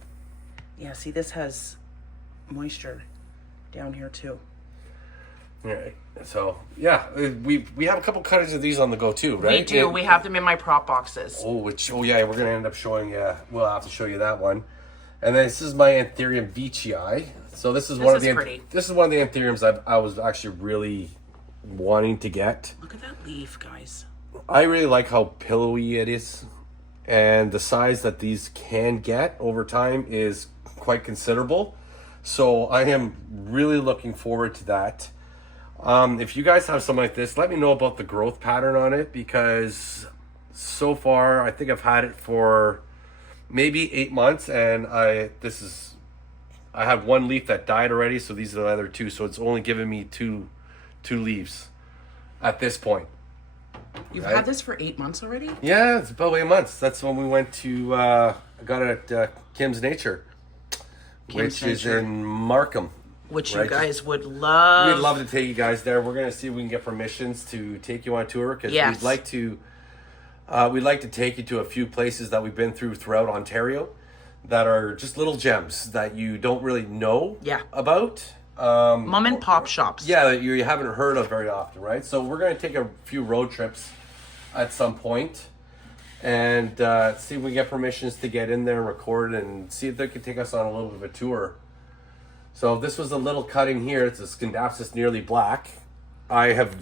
Yeah, see, this has moisture down here too. All right. So yeah, we have a couple cuttings of these on the go too, right? We do. We have them in my prop boxes. Yeah, we're gonna end up showing you. We'll have to show you that one. And then this is my Anthurium veitchii. So this is one of the Anthuriums I was actually really wanting to get. Look at that leaf, guys. I really like how pillowy it is. and the size that these can get over time is quite considerable. So I am really looking forward to that. If you guys have something like this, let me know about the growth pattern on it, because so far I think I've had it for maybe 8 months, and I had one leaf that died already, so these are the other two, so it's only given me two leaves at this point. You've had this for 8 months already? Yeah, it's about 8 months. That's when we went to I got it at Kim's Nature, which is in Markham. Which right? You guys would love. We'd love to take you guys there. We're gonna see if we can get permissions to take you on tour, because Yes. we'd like to take you to a few places that we've been throughout Ontario that are just little gems that you don't really know about. Mom and pop shops. Yeah, that you haven't heard of very often, right? So we're going to take a few road trips at some point and see if we get permissions to get in there and record, and see if they can take us on a little bit of a tour. So this was a little cutting here. It's a Scindapsus nearly black. I have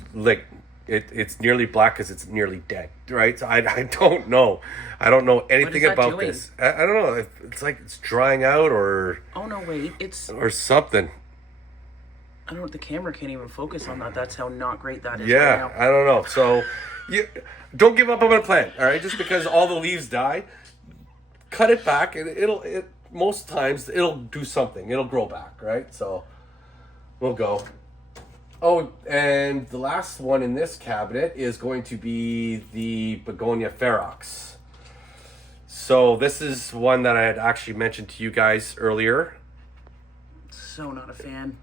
it's nearly black because it's nearly dead, right? So I don't know. I don't know anything about doing? this. I don't know. It's like it's drying out or... Oh, no, wait. Or something. I don't know. The camera can't even focus on that. That's how not great that is. Yeah, right now. I don't know. So, you don't give up on a plant, all right? Just because all the leaves die, cut it back, and most times it'll do something. It'll grow back, right? So, we'll go. Oh, and the last one in this cabinet is going to be the Begonia ferox. So this is one that I had actually mentioned to you guys earlier. So not a fan.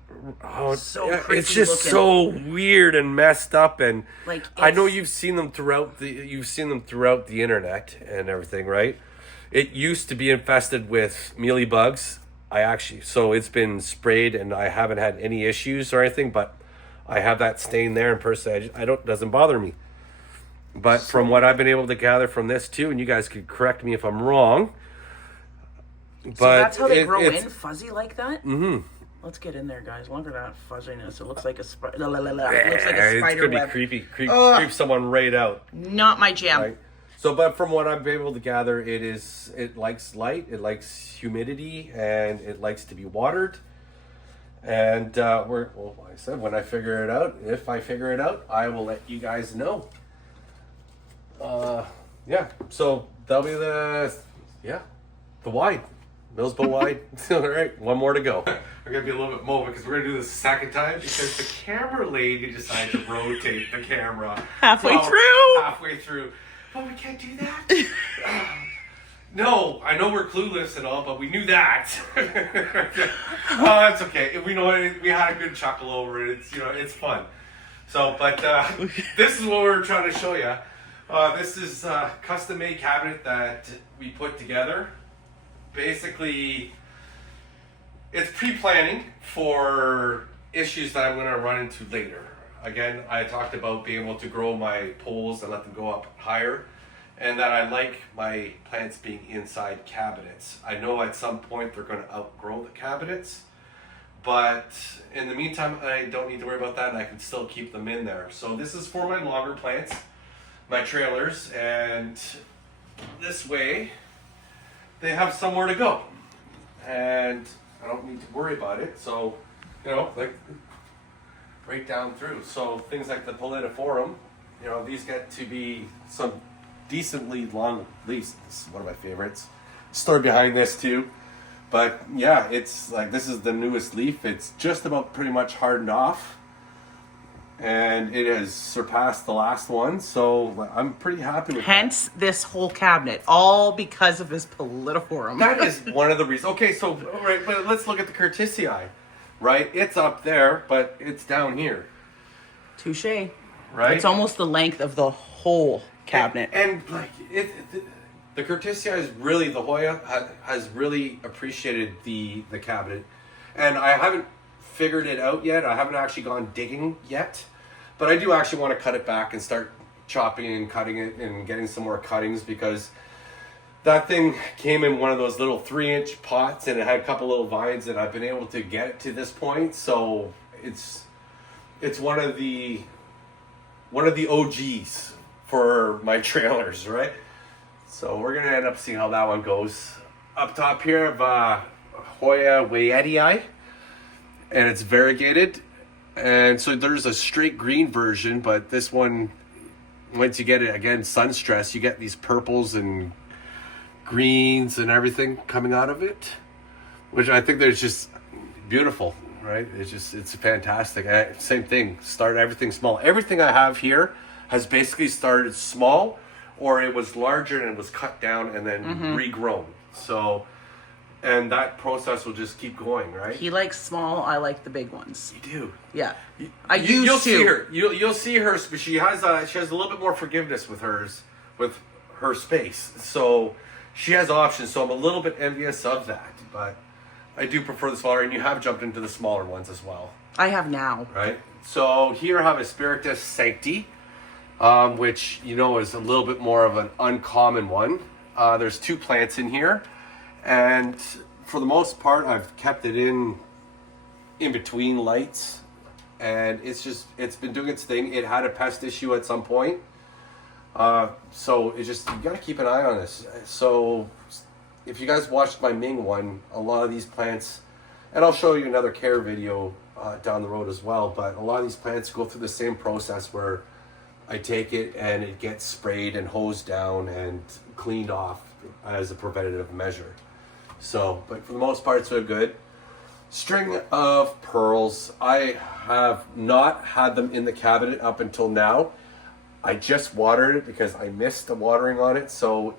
Oh, So yeah, crazy it's just looking. so weird and messed up, and Like, I know it's- you've seen them throughout the internet and everything, right? It used to be infested with mealy bugs. So it's been sprayed, and I haven't had any issues or anything, but I have that stain there, and personally, it doesn't bother me. But from what I've been able to gather from this too, and you guys could correct me if I'm wrong, but So that's how they grow it's in, fuzzy like that? Mm-hmm. Let's get in there, guys. Look at that fuzziness. It looks like a spider. It looks like a it's spider gonna web. be creepy. Creep someone right out. Not my jam. Right. So, but from what I've been able to gather, it likes light, it likes humidity, and it likes to be watered. And like I said, when I figure it out, if I figure it out, I will let you guys know. Yeah. So that'll be the wide. Millsbo wide. All right, one more to go. We're gonna be a little bit more because we're gonna do this a second time because the camera lady decided to rotate the camera Halfway through. But we can't do that. No, I know we're clueless and all, but we knew that. Oh, it's okay. We know it, we had a good chuckle over it. It's fun. So, but this is what we're trying to show you. This is a custom-made cabinet that we put together. Basically, it's pre-planning for issues that I'm going to run into later. Again, I talked about being able to grow my poles and let them go up higher, and that I like my plants being inside cabinets. I know at some point they're going to outgrow the cabinets, but in the meantime, I don't need to worry about that, and I can still keep them in there. So this is for my longer plants, my trailers, and this way they have somewhere to go, and I don't need to worry about it. So, like right down through. So things like the Philodendron, these get to be some decently long leaves. This is one of my favorites. Story behind this too. But yeah, it's like this is the newest leaf. It's just about pretty much hardened off. And it has surpassed the last one, so I'm pretty happy with Hence this whole cabinet, all because of his Philodendron. that. That is one of the reasons. Okay, so right, but let's look at the Curtisii. Right, it's up there, but it's down here. Touche. Right, It's almost the length of the whole cabinet. And like the Curtisii is really, the Hoya has really appreciated the cabinet, and I haven't figured it out yet. I haven't actually gone digging yet, but I do actually want to cut it back and start chopping and cutting it and getting some more cuttings, because that thing came in one of those little 3-inch pots and it had a couple little vines, and I've been able to get it to this point. So it's one of the OGs for my trailers, right? So we're gonna end up seeing how that one goes. Up top here of Hoya Wayedii, and it's variegated. And so there's a straight green version, but this one, once you get it, again, sun stress, you get these purples and greens and everything coming out of it, which I think there's just beautiful, right? It's fantastic. Same thing, start everything small. Everything I have here has basically started small, or it was larger and it was cut down and then regrown. So, and that process will just keep going, right? He likes small, I like the big ones. You do. Yeah. You'll see her. You'll see her, but she has a little bit more forgiveness with her space. So she has options. So I'm a little bit envious of that, but I do prefer the smaller. And you have jumped into the smaller ones as well. I have now. Right. So here I have Asparagus Sancti, which is a little bit more of an uncommon one. There's 2 plants in here, and for the most part, I've kept it in between lights, and it's been doing its thing. It had a pest issue at some point, so you got to keep an eye on this. So if you guys watched my Ming one, a lot of these plants, and I'll show you another care video down the road as well, but a lot of these plants go through the same process where I take it and it gets sprayed and hosed down and cleaned off as a preventative measure. So, but for the most part, it's so good. String of pearls. I have not had them in the cabinet up until now. I just watered it because I missed the watering on it. So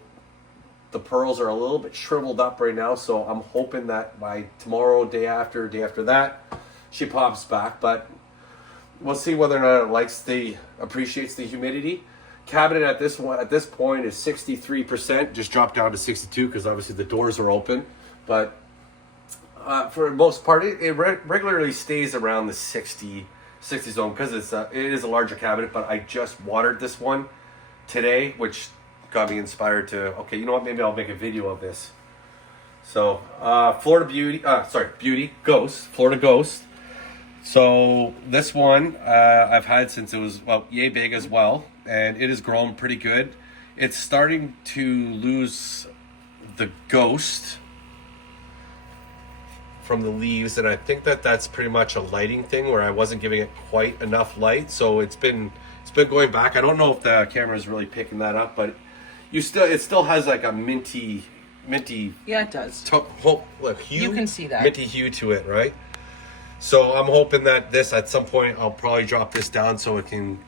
the pearls are a little bit shriveled up right now. So I'm hoping that by tomorrow, day after that, she pops back. But we'll see whether or not it appreciates the humidity. Cabinet at this point is 63%, just dropped down to 62 because obviously the doors are open. But for the most part, it regularly stays around the 60 zone because it is a larger cabinet. But I just watered this one today, which got me inspired to, okay, you know what, maybe I'll make a video of this. So Florida Ghost. So this one I've had since it was yay big as well, and it has grown pretty good. It's starting to lose the ghost from the leaves, and I think that's pretty much a lighting thing where I wasn't giving it quite enough light. So it's been going back. I don't know if the camera is really picking that up, but it still has like a minty. Yeah, it does. Hue, you can see that minty hue to it, right? So I'm hoping that this, at some point, I'll probably drop this down so it can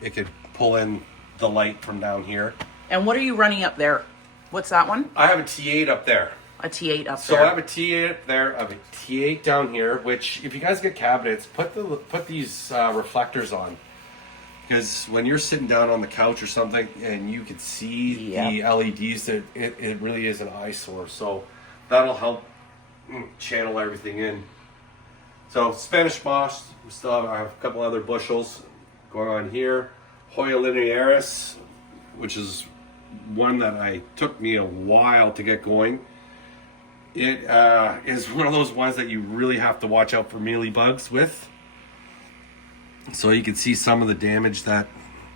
pull in the light from down here. And what are you running up there? What's that one? I have a T8 up there. A T8 up So there. I have a T8 up there. I have a T8 down here. Which, if you guys get cabinets, put these reflectors on, because when you're sitting down on the couch or something and you can see the LEDs, that it really is an eyesore. So that'll help channel everything in. So Spanish moss, I have a couple other bushels going on here. Hoya linearis, which is one that took me a while to get going. It is one of those ones that you really have to watch out for mealybugs with. So you can see some of the damage that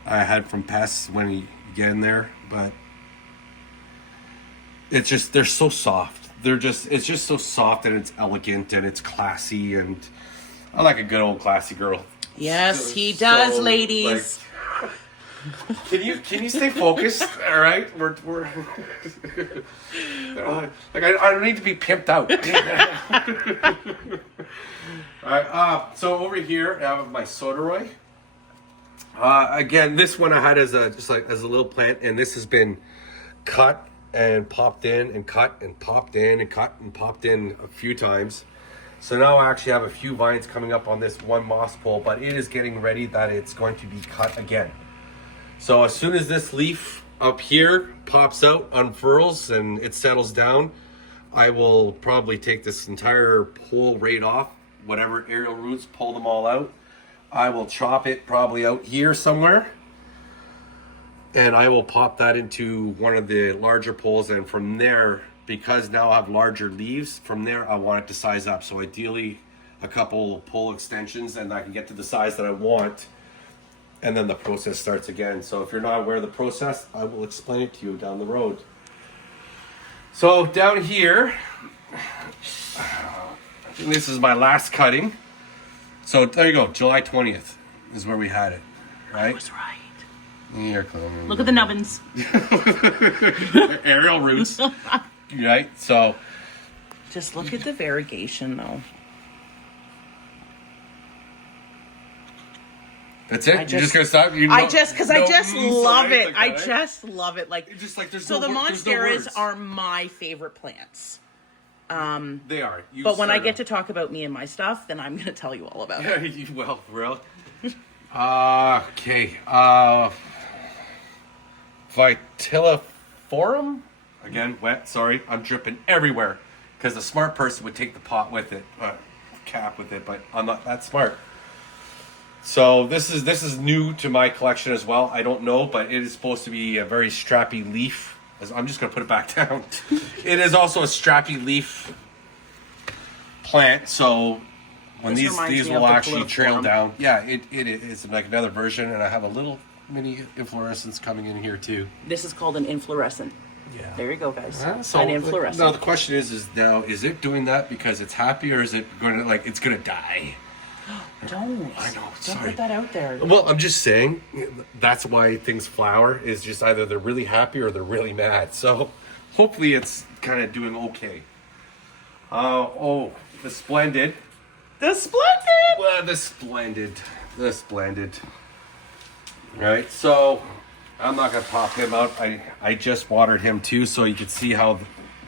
I had from pests when you get in there, but they're so soft. It's just so soft, and it's elegant, and it's classy, and I like a good old classy girl. Yes, he does, ladies. Can you stay focused? All right, we're I don't need to be pimped out. All right, so over here I have my Soderoy. Again, this one I had as a little plant, and this has been cut and popped in and cut and popped in and cut and popped in a few times. So now I actually have a few vines coming up on this one moss pole, but it is getting ready that it's going to be cut again. So as soon as this leaf up here pops out, unfurls, and it settles down, I will probably take this entire pole right off, whatever aerial roots, pull them all out. I will chop it probably out here somewhere, and I will pop that into one of the larger poles, and from there, because now I have larger leaves, from there I want it to size up. So ideally a couple pole extensions, and I can get to the size that I want, and then the process starts again. So if you're not aware of the process, I will explain it to you down the road. So down here, I think this is my last cutting. So there you go, July 20th is where we had it, right? I was right. Here, Look at the nubbins. Aerial roots, right? So just look at the variegation, though. that's it. I You're just- just gonna stop. I just love it. Like I that, eh? just love it. Like It's just like there's so, no the there's no Monsteras words. are my favorite plants. They are. You But when I started get to talk about me and my stuff, then I'm going to tell you all about it. Yeah, well, really? Okay. Vitillaforum? Again, wet. Sorry, I'm dripping everywhere. Because a smart person would take the pot with it, cap with it, but I'm not that smart. So this is new to my collection as well. I don't know, but it is supposed to be a very strappy leaf. I'm just going to put it back down. It is also a strappy leaf plant, so when This reminds these me of will the actually trail Philodendron. down. Yeah, it is like another version, and I have a little mini inflorescence coming in here too. This is called an inflorescent. Yeah. There you go, guys. So An inflorescent. now the question is it doing that because it's happy, or is it going to it's going to die? Don't. I know, Don't sorry. put that out there. Well, I'm just saying that's why things flower is just either they're really happy or they're really mad. So hopefully it's kind of doing okay. The splendid. The splendid. Well, the splendid. Right, so I'm not gonna pop him out. I just watered him too, so you can see how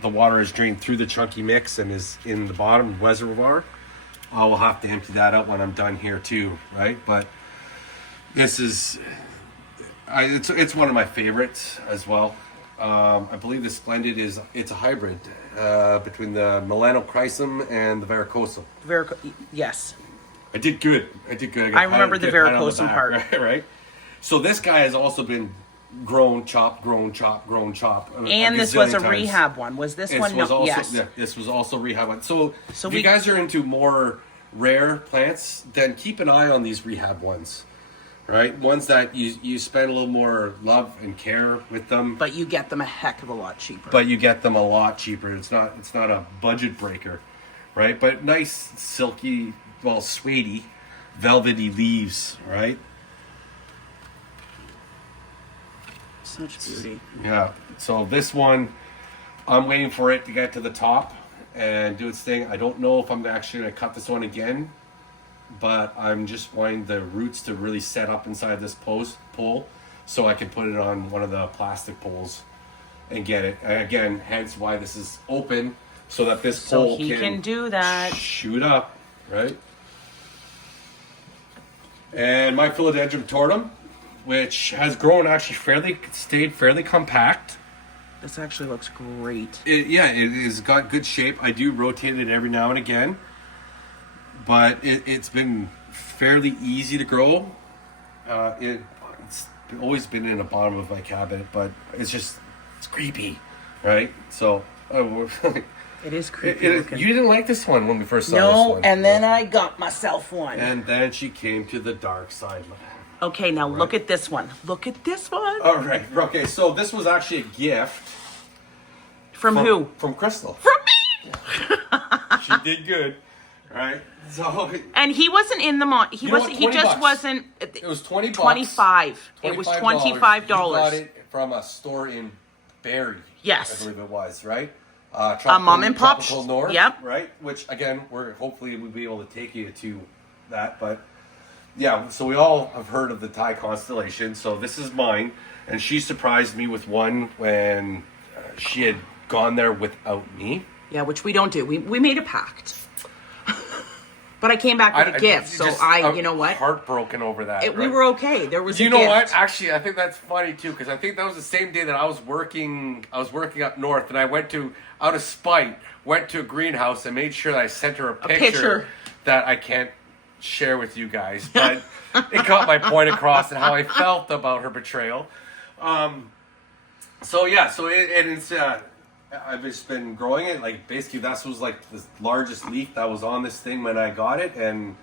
the water is drained through the chunky mix and is in the bottom reservoir. I will have to empty that out when I'm done here too, right? But this is, it's one of my favorites as well. I believe the splendid it's a hybrid between the Melanochrysum and the Varicosum. Yes. I did good. I remember the Varicosum part. Right? So this guy has also been grown, chopped. And this was a rehab one. Was this one? Was No. also, Yes. yeah, this was also rehab one. So if we- you guys are into more rare plants, then keep an eye on these rehab ones. Right? Ones that you spend a little more love and care with them. But you get them a heck of a lot cheaper. But you get them a lot cheaper. It's not a budget breaker, right? But nice silky, well, suede-y, velvety leaves, right? Such beauty. Yeah. So this one, I'm waiting for it to get to the top and do its thing. I don't know if I'm actually going to cut this one again, but I'm just wanting the roots to really set up inside this pole so I can put it on one of the plastic poles and get it. And again, hence why this is open so that this pole he can do that. shoot up, right? And my Philodendron tortum, which has grown actually stayed fairly compact. This actually looks great. It has got good shape. I do rotate it every now and again, but it's been fairly easy to grow. It's always been in the bottom of my cabinet, but it's creepy, right? So It is creepy you looking. didn't like this one when we first saw this No, one. and then I got myself one. And then she came to the dark side. Okay, now look at this one. Look at this one. All right. Okay, so this was actually a gift. From who? From Crystal. From me! She did good. Right? So And he wasn't in the he You know wasn't what? he 20 just bucks. wasn't it was $20. 25. It was $25. You got it from a store in Barrie. Yes. I believe it was, right? Mom and Pop Tropical North, yep. right? Which again, hopefully we'll be able to take you to that, but yeah, so we all have heard of the Thai constellation, so this is mine, and she surprised me with one when she had gone there without me. Yeah, which we don't do. We made a pact. But I came back with a gift, so you know what? Heartbroken over that. We right? were okay. There was You a know gift. what? Actually, I think that's funny too, because I think that was the same day that I was working up north, and I went to, out of spite, went to a greenhouse and made sure that I sent her a picture that I can't share with you guys, but it got my point across and how I felt about her betrayal. It's I've just been growing it. Like basically, that was like the largest leaf that was on this thing when I got it, and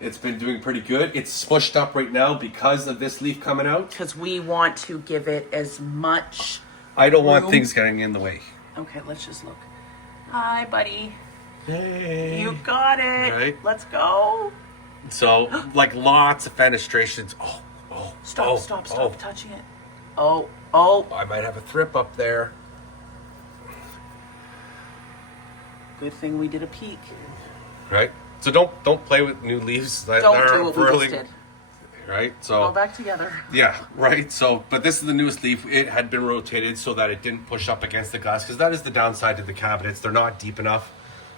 it's been doing pretty good. It's smushed up right now because of this leaf coming out. Because we want to give it as much. I don't want room. things getting in the way. Okay, let's just look. Hi, buddy. Hey. You got it. Right. Let's go. So, like lots of fenestrations. Stop oh. touching it. Oh. I might have a thrip up there. Good thing we did a peek. Right? So don't play with new leaves. Don't do what we just did. Right? So All back together. yeah, right. So, but this is the newest leaf. It had been rotated so that it didn't push up against the glass, because that is the downside to the cabinets. They're not deep enough.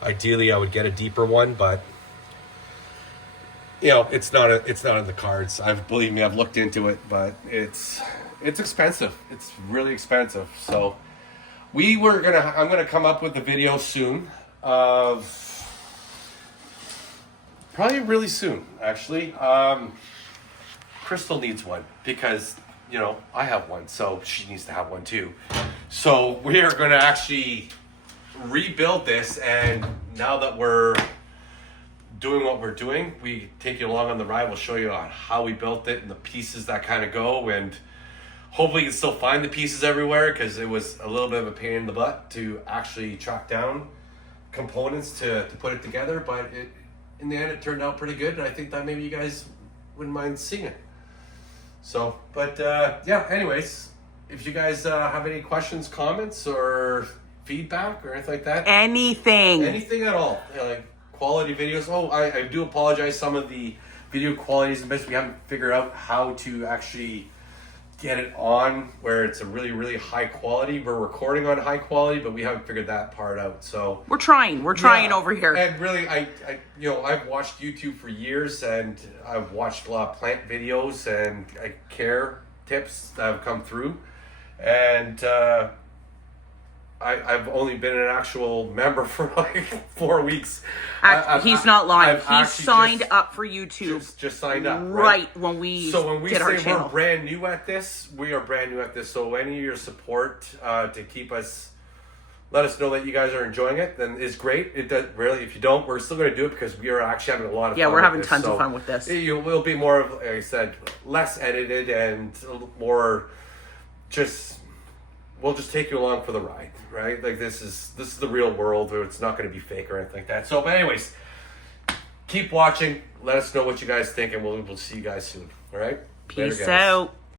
Ideally, I would get a deeper one, but you know, it's not in the cards. Believe me, I've looked into it, but it's expensive. It's really expensive. So I'm gonna come up with a video soon of probably really soon, actually. Crystal needs one because, you know, I have one, so she needs to have one too. So we are going to actually rebuild this, and now that we're doing what we're doing, we take you along on the ride. We'll show you on how we built it and the pieces that kind of go, and hopefully you can still find the pieces everywhere, because it was a little bit of a pain in the butt to actually track down components to put it together, but in the end it turned out pretty good, and I think that maybe you guys wouldn't mind seeing it. So, but yeah, anyways, if you guys have any questions, comments, or feedback or anything like that, anything at all, like quality videos. I do apologize, some of the video quality is the best. We haven't figured out how to actually get it on where it's a really, really high quality. We're recording on high quality, but we haven't figured that part out. So we're trying over here. And really, I've watched YouTube for years, and I've watched a lot of plant videos and care tips that have come through, and I've only been an actual member for like 4 weeks. He's not lying. He's signed up for YouTube. Just signed up. Right when we So when we did say our channel. we're brand new at this, we are brand new at this. So any of your support to keep us, let us know that you guys are enjoying it, then is great. It does really. If you don't, we're still going to do it because we are actually having a lot of fun. Yeah, we're having this. tons of fun with this. It will be more of, like I said, less edited and more just. We'll just take you along for the ride, right? Like this is the real world, where it's not going to be fake or anything like that. So, but anyways, keep watching. Let us know what you guys think, and we'll see you guys soon. All right? Peace out.